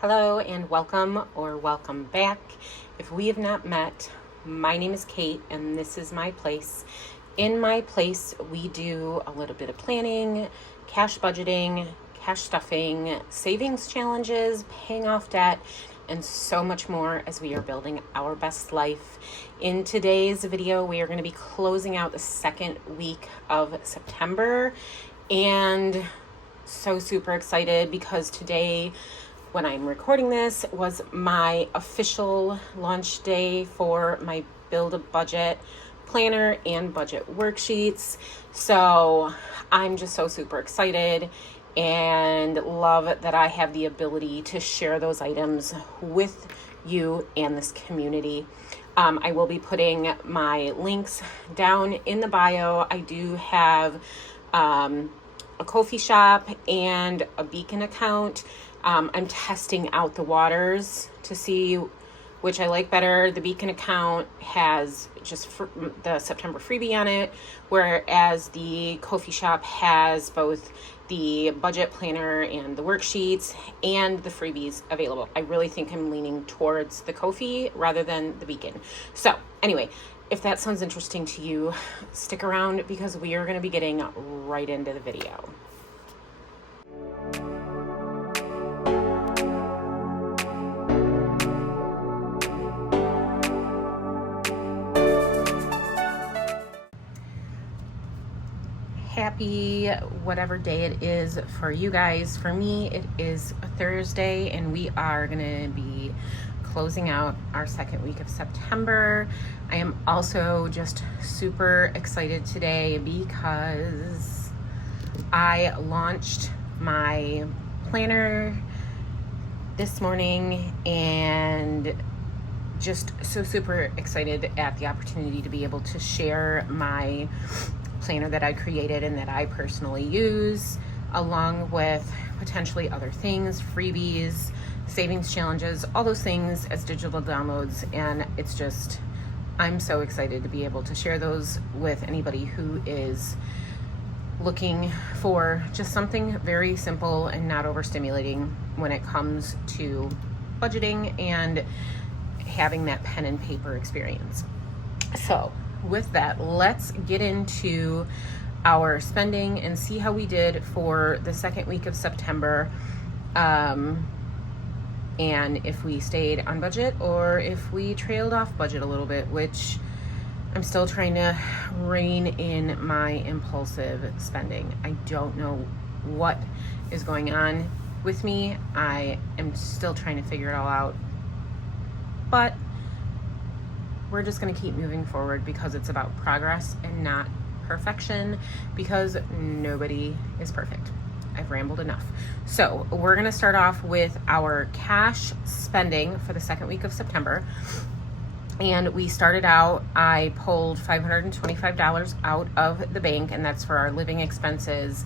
Hello and welcome or welcome back. If we have not met, my name is Kate and this is my place. In my place, we do a little bit of planning, cash budgeting, cash stuffing, savings challenges, paying off debt, and so much more as we are building our best life. In today's video, we are going to be closing out the second week of September, and so super excited because today, when I'm recording this, was my official launch day for my Build a Budget planner and budget worksheets. So I'm just so super excited and love that I have the ability to share those items with you and this community. I will be putting my links down in the bio. I do have a Ko-fi shop and a Beacon account. I'm testing out the waters to see which I like better. The Beacon account has just the September freebie on it, whereas the Ko-fi shop has both the budget planner and the worksheets and the freebies available. I really think I'm leaning towards the Ko-fi rather than the Beacon. So anyway, if that sounds interesting to you, stick around because we are going to be getting right into the video. Happy whatever day it is for you guys. For me, it is a Thursday and we are going to be closing out our second week of September. I am also just super excited today because I launched my planner this morning and just so super excited at the opportunity to be able to share my planner that I created and that I personally use, along with potentially other things, freebies, savings challenges, all those things as digital downloads. And it's just, I'm so excited to be able to share those with anybody who is looking for just something very simple and not overstimulating when it comes to budgeting and having that pen and paper experience. So with that, let's get into our spending and see how we did for the second week of September, and if we stayed on budget or if we trailed off budget a little bit, which I'm still trying to rein in my impulsive spending. I don't know what is going on with me. I am still trying to figure it all out, but we're just going to keep moving forward because it's about progress and not perfection, because nobody is perfect. I've rambled enough. So we're going to start off with our cash spending for the second week of September. And we started out, I pulled $525 out of the bank, and that's for our living expenses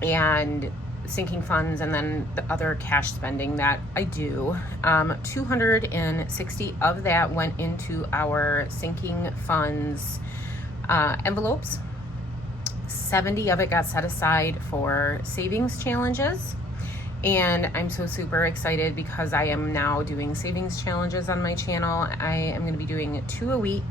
and sinking funds, and then the other cash spending that I do. 260 of that went into our sinking funds envelopes. 70 of it got set aside for savings challenges, and I'm so super excited because I am now doing savings challenges on my channel. I am going to be doing 2 a week,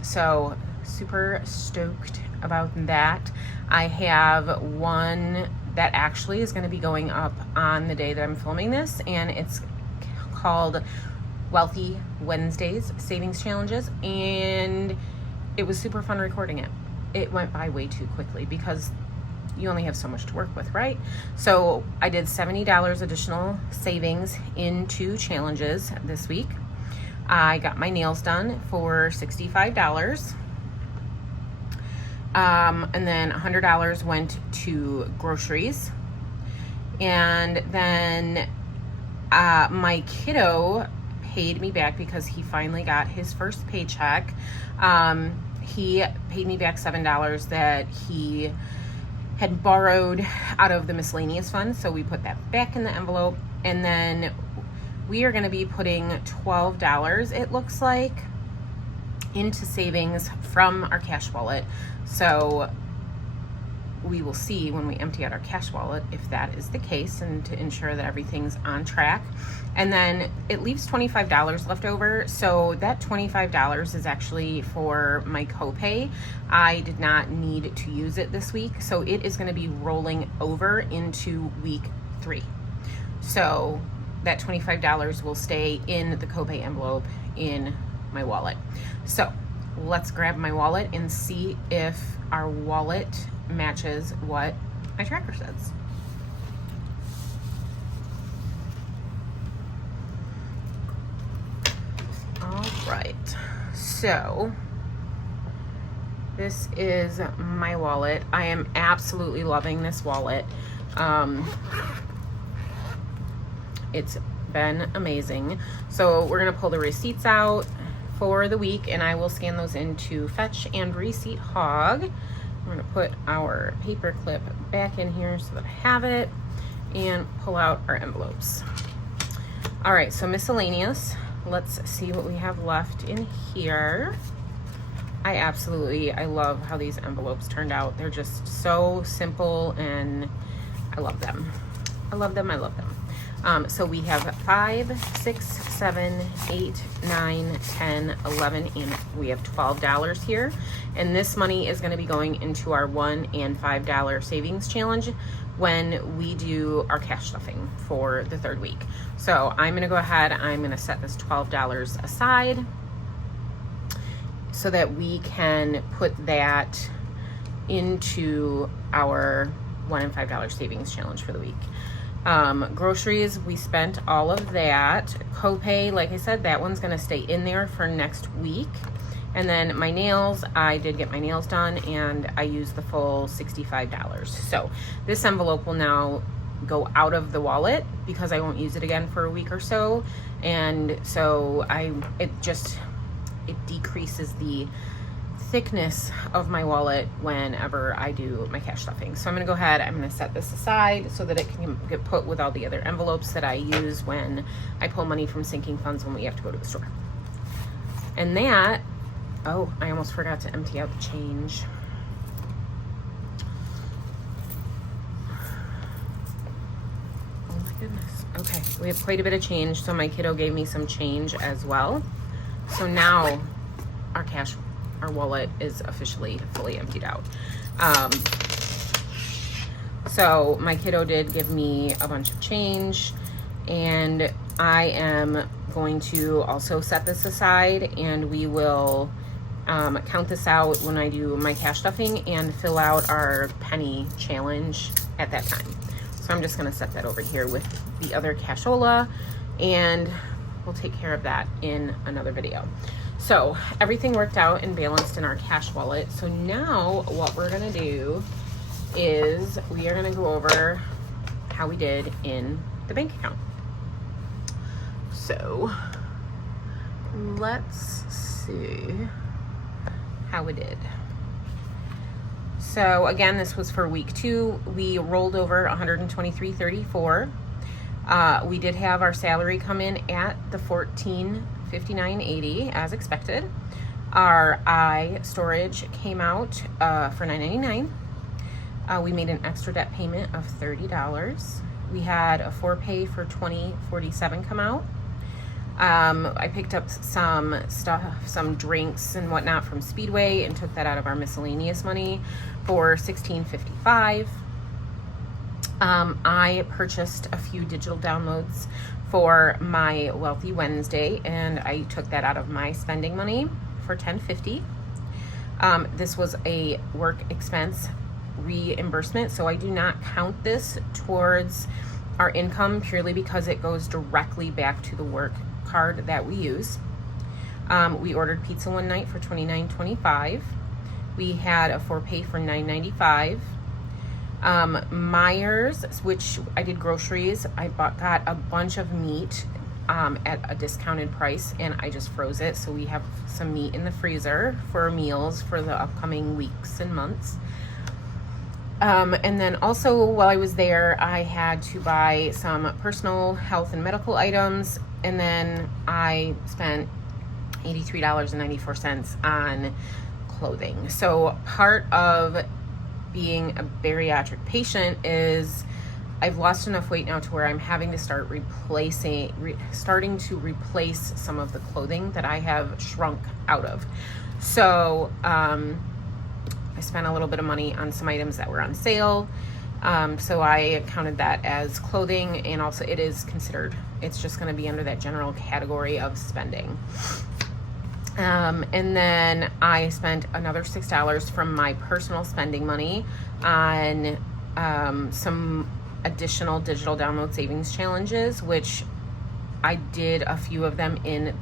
so super stoked about that. I have one that actually is going to be going up on the day that I'm filming this, and it's called Wealthy Wednesdays Savings Challenges, and it was super fun recording it. It went by way too quickly because you only have so much to work with, right? So I did $70 additional savings in 2 challenges this week. I got my nails done for $65. And then $100 went to groceries. And then my kiddo paid me back because he finally got his first paycheck. He paid me back $7 that he had borrowed out of the miscellaneous fund. So we put that back in the envelope. And then we are going to be putting $12, it looks like, into savings from our cash wallet. So we will see when we empty out our cash wallet if that is the case, and to ensure that everything's on track. And then it leaves $25 left over. So that $25 is actually for my copay. I did not need to use it this week. So it is going to be rolling over into week 3. So that $25 will stay in the copay envelope in my wallet. So let's grab my wallet and see if our wallet matches what my tracker says. All right, so this is my wallet. I am absolutely loving this wallet. It's been amazing. So we're gonna pull the receipts out for the week, and I will scan those into Fetch and Receipt Hog. We're gonna put our paper clip back in here so that I have it, and pull out our envelopes. All right, so miscellaneous. Let's see what we have left in here. I love how these envelopes turned out. They're just so simple, and I love them. I love them. So we have 5, 6, 7, 8, 9, 10, 11, and we have $12 here. And this money is going to be going into our $1 and $5 savings challenge when we do our cash stuffing for the 3rd week. So I'm going to go ahead, I'm going to set this $12 aside so that we can put that into our $1 and $5 savings challenge for the week. Groceries, we spent all of that. Copay, like I said, that one's gonna stay in there for next week. And then my nails, I did get my nails done, and I used the full $65. So this envelope will now go out of the wallet because I won't use it again for a week or so. And so it decreases the thickness of my wallet whenever I do my cash stuffing. So I'm gonna go ahead, I'm gonna set this aside so that it can get put with all the other envelopes that I use when I pull money from sinking funds when we have to go to the store. And that, oh, I almost forgot to empty out the change. Oh my goodness. Okay, we have quite a bit of change, so my kiddo gave me some change as well. So now our wallet is officially fully emptied out. So my kiddo did give me a bunch of change, and I am going to also set this aside, and we will count this out when I do my cash stuffing and fill out our penny challenge at that time. So I'm just gonna set that over here with the other cashola, and we'll take care of that in another video. So everything worked out and balanced in our cash wallet. So now what we're gonna do is we are gonna go over how we did in the bank account. So let's see how we did. So again, this was for week 2. We rolled over $123.34. We did have our salary come in at the $14.59.80 as expected. Our storage came out for $9.99. We made an extra debt payment of $30. We had a pay for $20.47 come out. I picked up some stuff, some drinks and whatnot from Speedway, and took that out of our miscellaneous money for $16.55. I purchased a few digital downloads for my Wealthy Wednesday, and I took that out of my spending money for $10.50. This was a work expense reimbursement, so I do not count this towards our income purely because it goes directly back to the work card that we use. We ordered pizza one night for $29.25. We had a pay for $9.95. Myers, which I did groceries, I got a bunch of meat at a discounted price, and I just froze it, so we have some meat in the freezer for meals for the upcoming weeks and months. And then also while I was there, I had to buy some personal health and medical items, and then I spent $83.94 on clothing. So part of being a bariatric patient is I've lost enough weight now to where I'm having to start starting to replace some of the clothing that I have shrunk out of. So I spent a little bit of money on some items that were on sale. So I counted that as clothing, and also it's just going to be under that general category of spending. And then I spent another $6 from my personal spending money on some additional digital download savings challenges, which I did a few of them in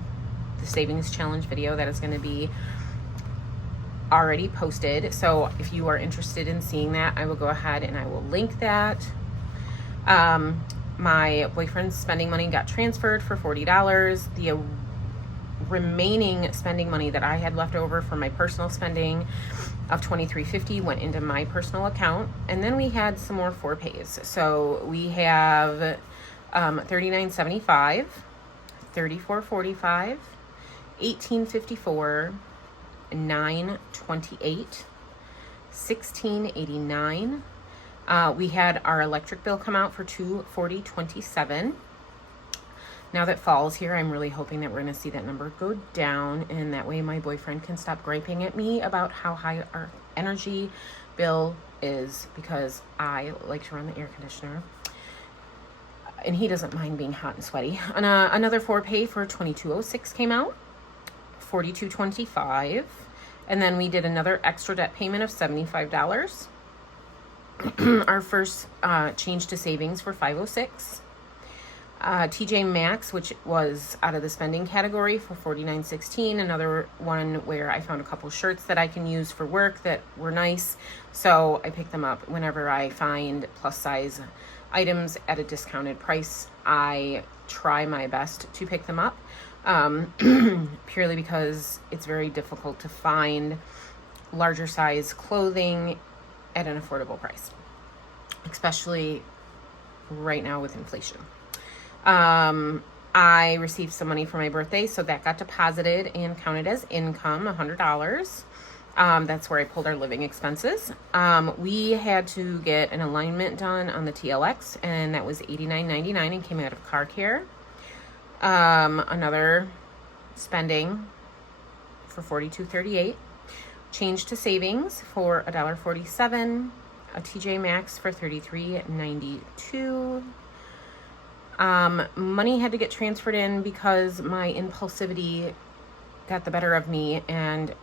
the savings challenge video that is going to be already posted. So if you are interested in seeing that, I will go ahead and I will link that. My boyfriend's spending money got transferred for $40. The remaining spending money that I had left over for my personal spending of $23.50 went into my personal account. And then we had some more pays. So we have $39.75, $34.45, $18.54, $9.28, $16.89. We had our electric bill come out for $240.27. Now that fall's here, I'm really hoping that we're going to see that number go down, and that way my boyfriend can stop griping at me about how high our energy bill is, because I like to run the air conditioner and he doesn't mind being hot and sweaty. And, another pay for $22.06 came out, $42.25. And then we did another extra debt payment of $75. Our first change to savings for $506. TJ Maxx, which was out of the spending category, for $49.16. Another one where I found a couple shirts that I can use for work that were nice, so I pick them up whenever I find plus size items at a discounted price. I try my best to pick them up, purely because it's very difficult to find larger size clothing at an affordable price, especially right now with inflation. I received some money for my birthday, so that got deposited and counted as income, $100. That's where I pulled our living expenses. We had to get an alignment done on the TLX, and that was $89.99 and came out of car care. Another spending for $42.38. Change to savings for $1.47. A TJ Maxx for $33.92. Money had to get transferred in because my impulsivity got the better of me, and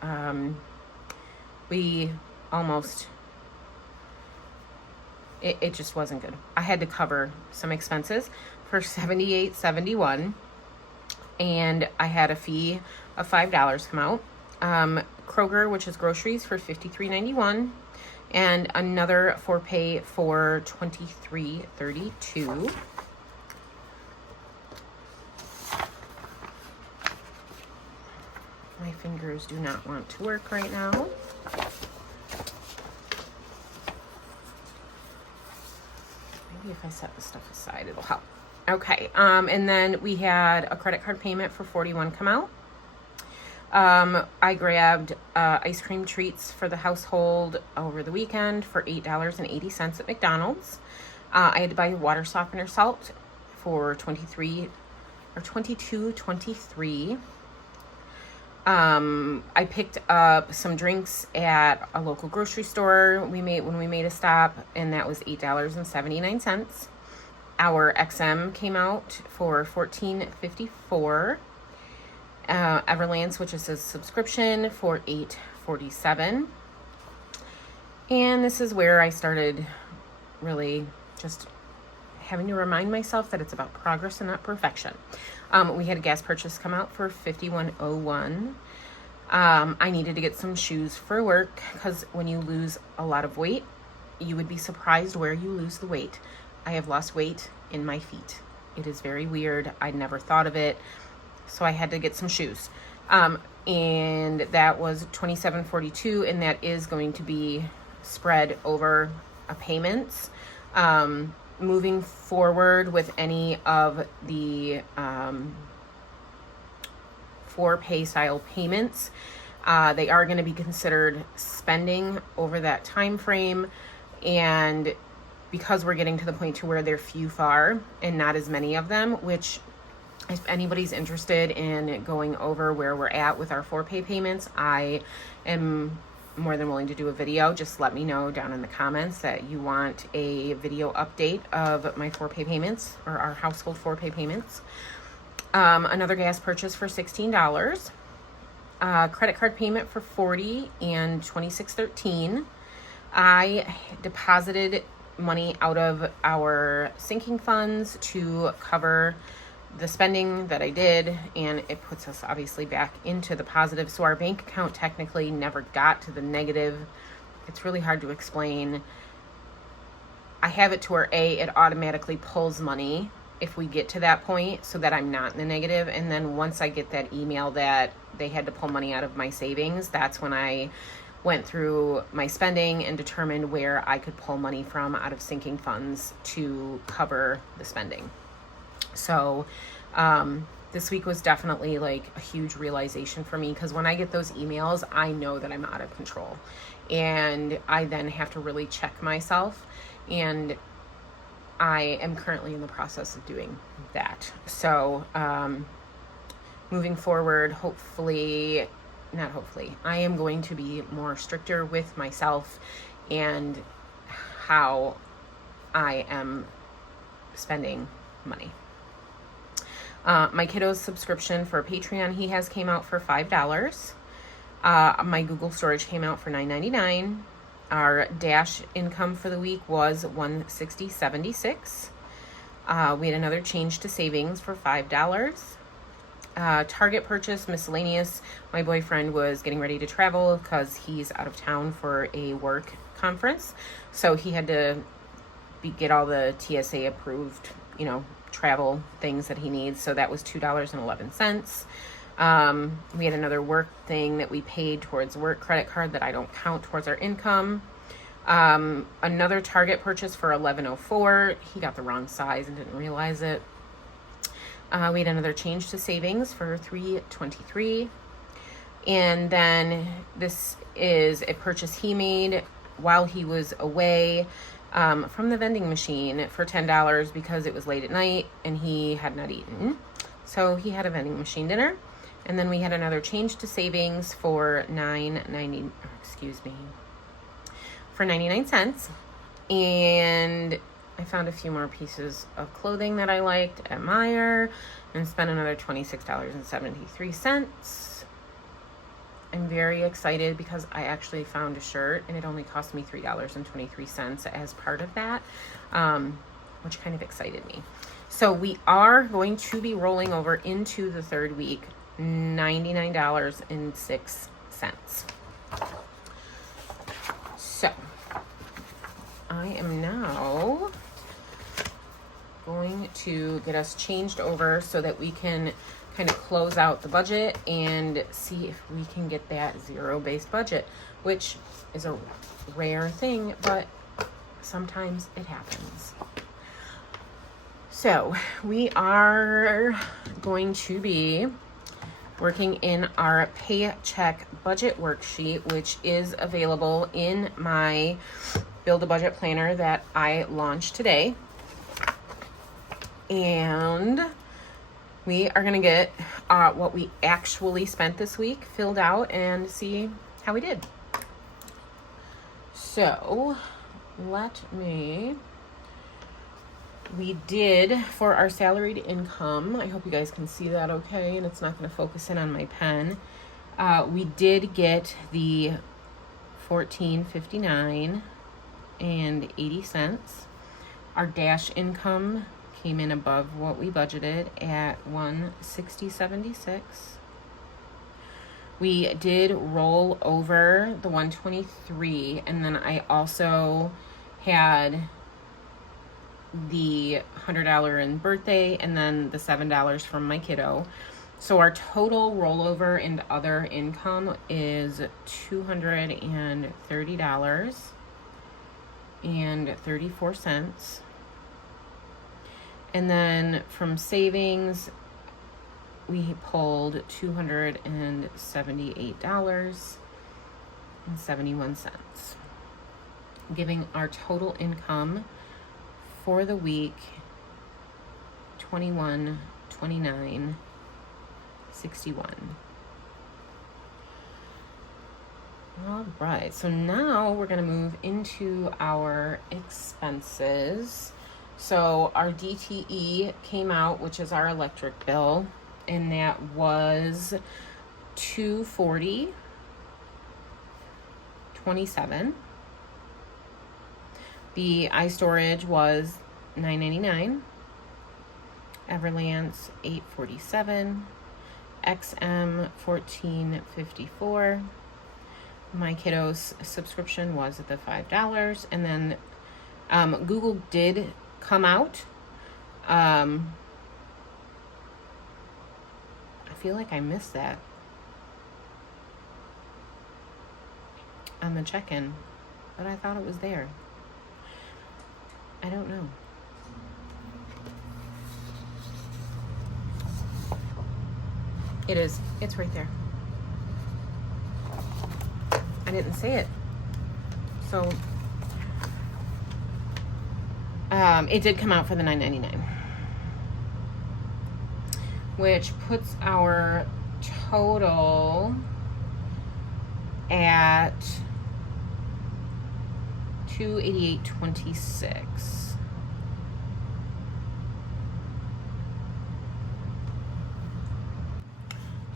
it just wasn't good. I had to cover some expenses for $78.71, and I had a fee of $5 come out. Kroger, which is groceries, for $53.91, and another pay for $23.32. My fingers do not want to work right now. Maybe if I set the stuff aside, it'll help. Okay, and then we had a credit card payment for $41 come out. I grabbed ice cream treats for the household over the weekend for $8.80 at McDonald's. I had to buy water softener salt for $22.23. I picked up some drinks at a local grocery store when we made a stop, and that was $8.79. Our XM came out for $14.54. Everlance, which is a subscription, for $8.47. And this is where I started really just having to remind myself that it's about progress and not perfection. We had a gas purchase come out for $51.01. I needed to get some shoes for work, because when you lose a lot of weight, you would be surprised where you lose the weight. I have lost weight in my feet. It is very weird. I'd never thought of it. So I had to get some shoes. And that was $27.42, and that is going to be spread over payments. Moving forward with any of the pay style payments, They are going to be considered spending over that time frame, and because we're getting to the point to where they're few far and not as many of them, which if anybody's interested in going over where we're at with our 4-pay payments, I am more than willing to do a video. Just let me know down in the comments that you want a video update of my 4-pay payments, or our household 4-pay payments. Another gas purchase for $16. Credit card payment for $40 and $26.13. I deposited money out of our sinking funds to cover the spending that I did, and it puts us obviously back into the positive. So our bank account technically never got to the negative. It's really hard to explain. I have it to where it automatically pulls money if we get to that point, so that I'm not in the negative. And then once I get that email that they had to pull money out of my savings, that's when I went through my spending and determined where I could pull money from out of sinking funds to cover the spending. So this week was definitely like a huge realization for me, because when I get those emails, I know that I'm out of control, and I then have to really check myself, and I am currently in the process of doing that. So moving forward, I am going to be more stricter with myself and how I am spending money. My kiddo's subscription for Patreon, he has came out for $5. My Google storage came out for $9.99. Our dash income for the week was $160.76. We had another change to savings for $5. Target purchase, miscellaneous. My boyfriend was getting ready to travel because he's out of town for a work conference. So he had to get all the TSA approved, travel things that he needs. So that was $2.11. We had another work thing that we paid towards work credit card that I don't count towards our income. Another Target purchase for $11.04. He got the wrong size and didn't realize it. We had another change to savings for $3.23. And then this is a purchase he made while he was away from the vending machine for $10 because it was late at night and he had not eaten. So he had a vending machine dinner. And then we had another change to savings for $99. And I found a few more pieces of clothing that I liked at Meijer and spent another $26.73. I'm very excited because I actually found a shirt and it only cost me $3.23 as part of that, which kind of excited me. So we are going to be rolling over into the third week, $99.06. So I am now going to get us changed over so that we can kind of close out the budget and see if we can get that zero-based budget, which is a rare thing, but sometimes it happens. So we are going to be working in our paycheck budget worksheet, which is available in my Build a Budget planner that I launched today. And we are going to get what we actually spent this week filled out and see how we did. So we did for our salaried income. I hope you guys can see that okay, and it's not going to focus in on my pen. We did get the $14.59 and 80 cents. Our dash income came in above what we budgeted at $160.76. We did roll over the $123, and then I also had the $100 in birthday and then the $7 from my kiddo. So our total rollover and other income is $230.34. And then from savings, we pulled $278.71, giving our total income for the week $21.29.61. All right, so now we're going to move into our expenses. So our DTE came out, which is our electric bill, and that was $240.27. The iStorage was $9.99. Everlance $8.47. XM $14.54. My kiddos subscription was at the $5, and then Google did come out. I feel like I missed that on the check-in, but I thought it was there. I don't know. It is. It's right there. I didn't say it. So it did come out for the $9.99, which puts our total at $288.26.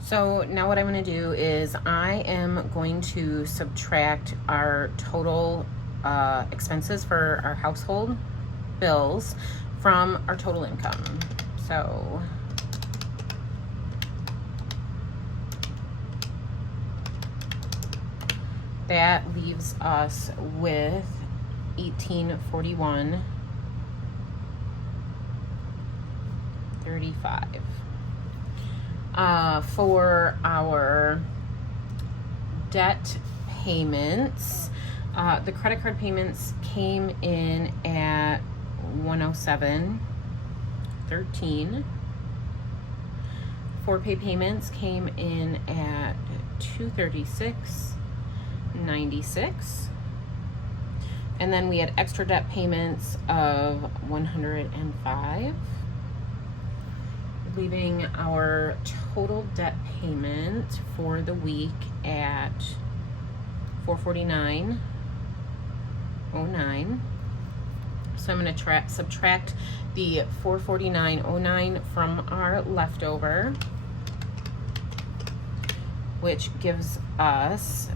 So now what I'm going to do is I am going to subtract our total expenses for our household bills from our total income. So that leaves us with $1841.35. For our debt payments, the credit card payments came in at $107.13. For pay payments came in at $236.96. And then we had extra debt payments of $105. Leaving our total debt payment for the week at $449.09. So I'm going to subtract the $449.09 from our leftover, which gives us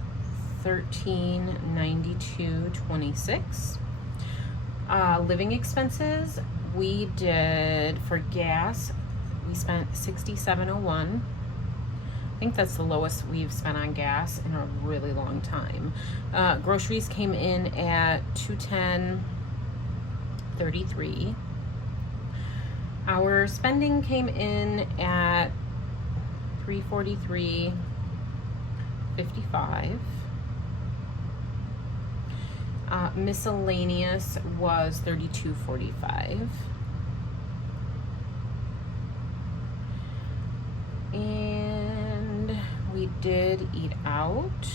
$1392.26. Living expenses, we did for gas. We spent $67.01. I think that's the lowest we've spent on gas in a really long time. Groceries came in at $210.33. Our spending came in at $343.55. Miscellaneous was $32.45. And we did eat out,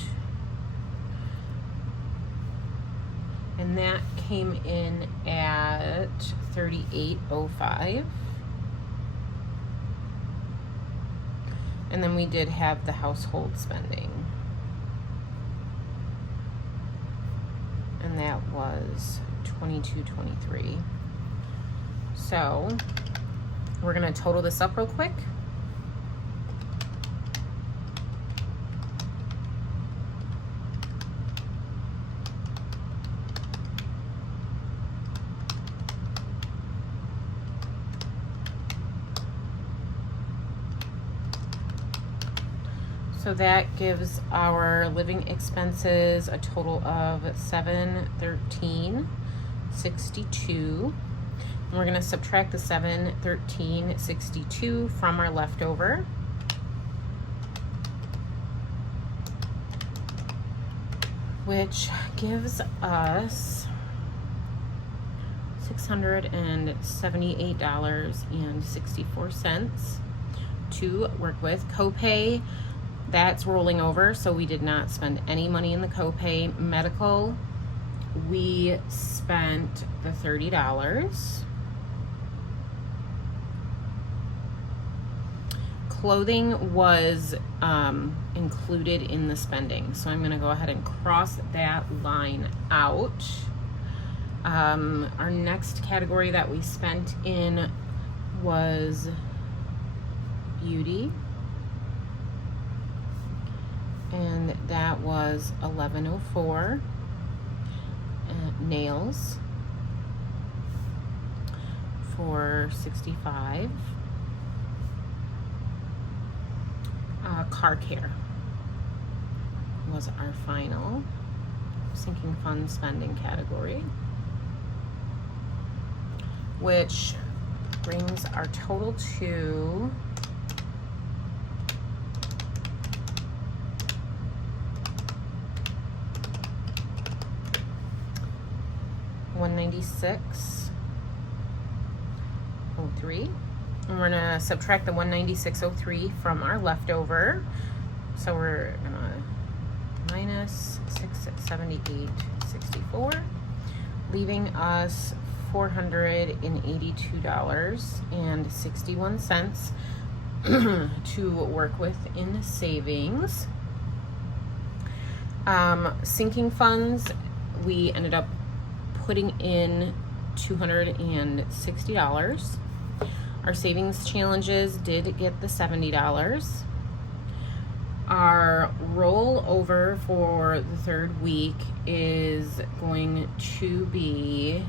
and that came in at $38.05. And then we did have the household spending, and that was $22.23. So we're gonna total this up real quick. So that gives our living expenses a total of $713.62. And we're going to subtract the $713.62 from our leftover, which gives us $678.64. to work with. Copay, that's rolling over, so we did not spend any money in the copay. Medical, we spent the $30. Clothing was included in the spending, so I'm going to go ahead and cross that line out. Our next category that we spent in was beauty, and that was $11.04. Nails for $65. Car care was our final sinking fund spending category, which brings our total to $196.03. And we're gonna subtract the $196.03 from our leftover. So we're gonna minus $678.64, leaving us $482.61 to work with in savings. Sinking funds, we ended up putting in $260. Our savings challenges did get the $70. Our rollover for the third week is going to be,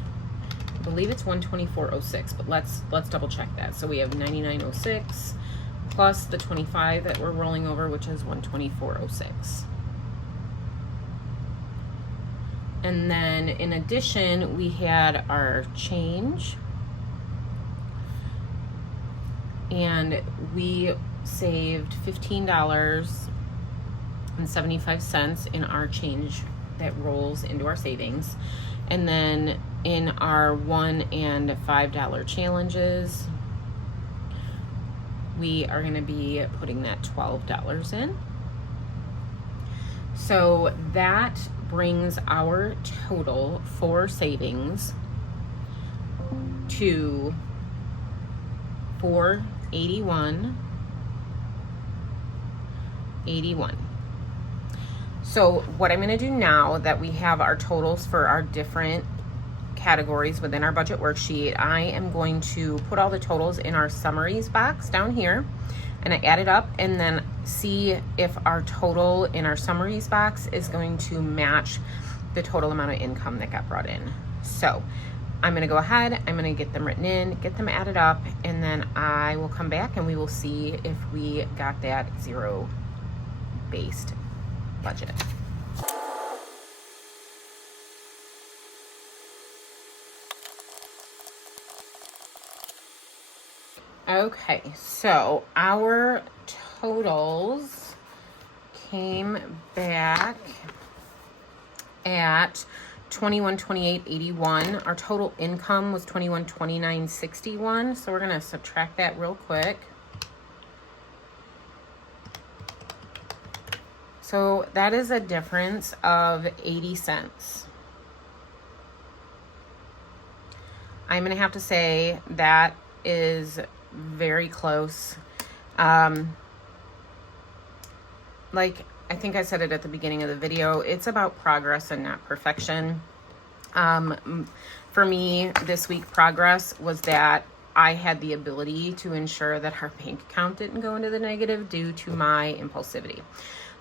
I believe it's $124.06, but let's double check that. So we have $99.06 plus the 25 that we're rolling over, which is $124.06. And then in addition, we had our change, and we saved $15.75 in our change that rolls into our savings. And then in our $1 and $5 challenges, we are going to be putting that $12 in. So that brings our total for savings to $481.81. So what I'm going to do now that we have our totals for our different categories within our budget worksheet, I am going to put all the totals in our summaries box down here, and I add it up and then see if our total in our summaries box is going to match the total amount of income that got brought in. So I'm going to go ahead, I'm going to get them written in, get them added up, and then I will come back and we will see if we got that zero-based budget. Okay, so our totals came back at $2128.81. Our total income was $2129.61. So we're gonna subtract that real quick. So that is a difference of 80 cents. I'm gonna have to say that is very close. Like I think I said it at the beginning of the video, it's about progress and not perfection. For me, this week progress was that I had the ability to ensure that our bank account didn't go into the negative due to my impulsivity.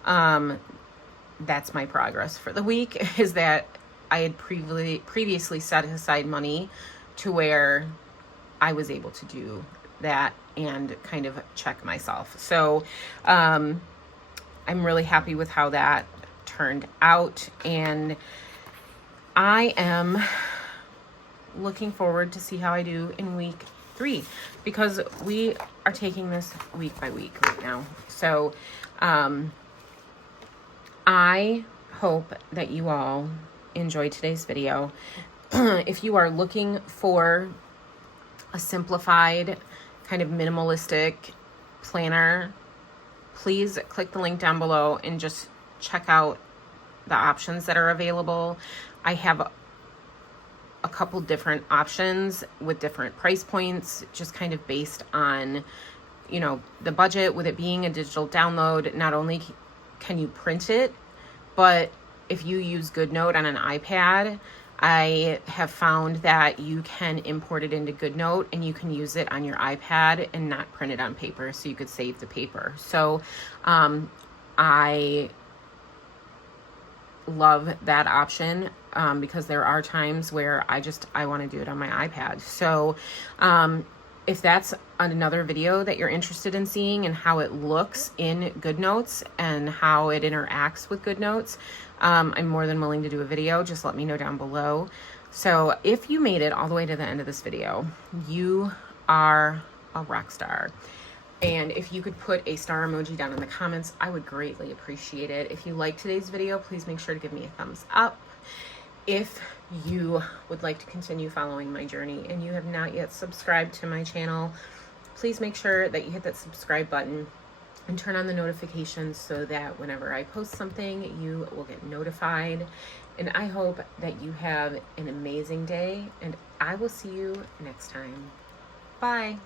That's my progress for the week, is that I had previously set aside money to where I was able to do that and kind of check myself. So I'm really happy with how that turned out, and I am looking forward to see how I do in week 3, because we are taking this week by week right now. So I hope that you all enjoyed today's video. If you are looking for a simplified, kind of minimalistic planner, please click the link down below and just check out the options that are available. I have a couple different options with different price points, just kind of based on, you know, the budget. With it being a digital download, not only can you print it, but if you use GoodNote on an iPad, I have found that you can import it into GoodNote and you can use it on your iPad and not print it on paper, so you could save the paper. So I love that option because there are times where I want to do it on my iPad. So if that's another video that you're interested in seeing and how it looks in GoodNotes and how it interacts with GoodNotes, I'm more than willing to do a video. Just let me know down below. So if you made it all the way to the end of this video, you are a rock star. And if you could put a star emoji down in the comments, I would greatly appreciate it. If you liked today's video, please make sure to give me a thumbs up. If you would like to continue following my journey and you have not yet subscribed to my channel, please make sure that you hit that subscribe button and turn on the notifications so that whenever I post something, you will get notified. And I hope that you have an amazing day, and I will see you next time. Bye.